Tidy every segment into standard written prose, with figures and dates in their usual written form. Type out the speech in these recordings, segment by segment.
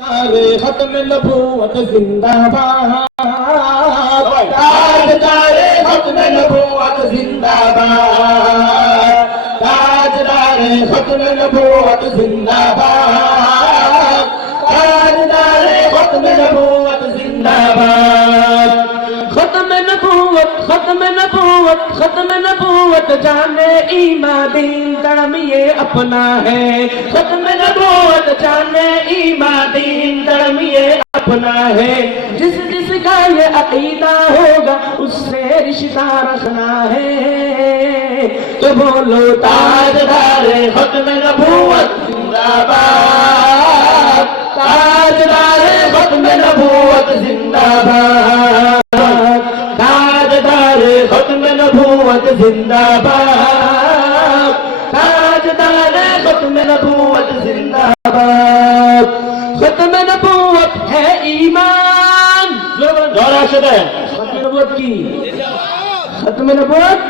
तारे खत्म नबूवत जिंदाबाद, ताजदारे खत्म नबूवत जिंदाबाद, ताजदारे खत्म नबूवत जिंदाबाद, ताजदारे खत्म नबूवत जिंदाबाद। खत्म नबूवत, खत्म नबूवत, खत्म नबूवत, जाने ईमान दीन धर्म ये अपना है। खत्म नबूवत, जाने ईमान दीन धर्म ये अपना है। जिस जिसका ये अकीदा होगा उससे रिश्ता रखना है। तो बोलो ताजदारे खत्म नबूवत जिंदाबाद, ताजदारे खत्म नबूवत जिंदाबाद, ताजदारे खत्म नबूवत जिंदाबाद, ताजदारे खत्म नबूवत जिंदाबाद। खत्म नबूवत है ईमान, जोरा से खत्म नबूवत की, खत्म नबूवत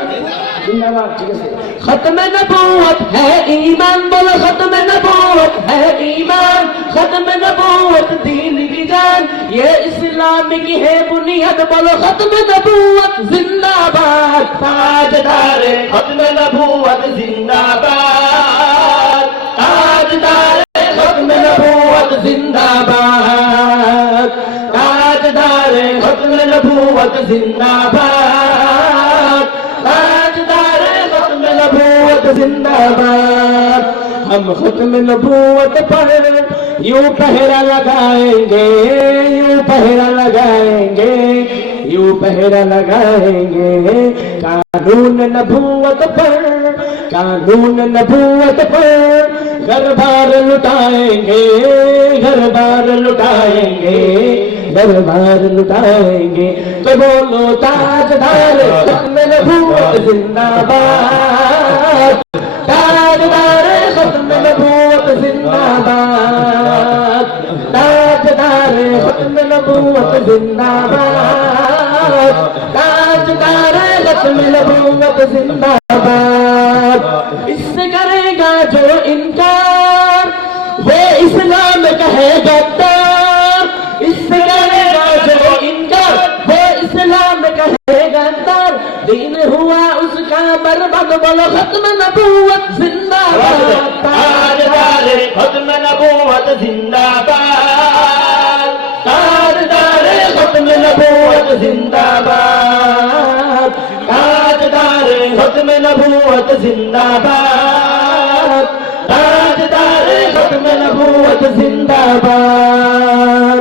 जिंदाबाद। ठीक है, खत्म नबूवत है ईमान, बोलो खत्म नबूवत है ईमान, खत्म नबूवत दीन की जान, ये इस्लाम की है बुनियाद। बोलो खत्म नबूवत जिंदाबाद, ताजदारे खत्म नबूवत जिंदाबाद, ताजदारे खत्म नबूवत जिंदाबाद, ताजदारे खत्म नबूवत जिंदाबाद, ताजदारे खत्म नबूवत जिंदाबाद। हम खत्म नबूवत पर यूं पहरा लगाएंगे, यूं पहरा लगाएंगे, यूं पहरा लगाएंगे। कानून नबूवत पर, कानून नबूवत पर घर बार लुटाएंगे, घर बार लुटाएंगे, घर बार लुटाएंगे। तो बोलो ताजदार खत्म नबूवत जिंदाबाद, ताजदार खत्म नबूवत जिंदाबाद, ताजदार खत्म नबूवत जिंदाबाद, ताजदार खत्म नबूवत जिंदाबाद। इससे करेगा जो इनकार वो इस्लाम कहेगा तार, इससे करेगा जो इनकार वो इस्लाम कहेगा तार। दीन हुआ उसका बर्बाद, बोलो खत्म नबूवत जिंदाबाद, ताजदारे खत्म नबूवत जिंदाबाद, ताजदारे खत्म नबूवत जिंदाबाद, ताजदारे खत्म नबूवत जिंदाबाद, ताजदारे खत्म नबूवत जिंदाबाद।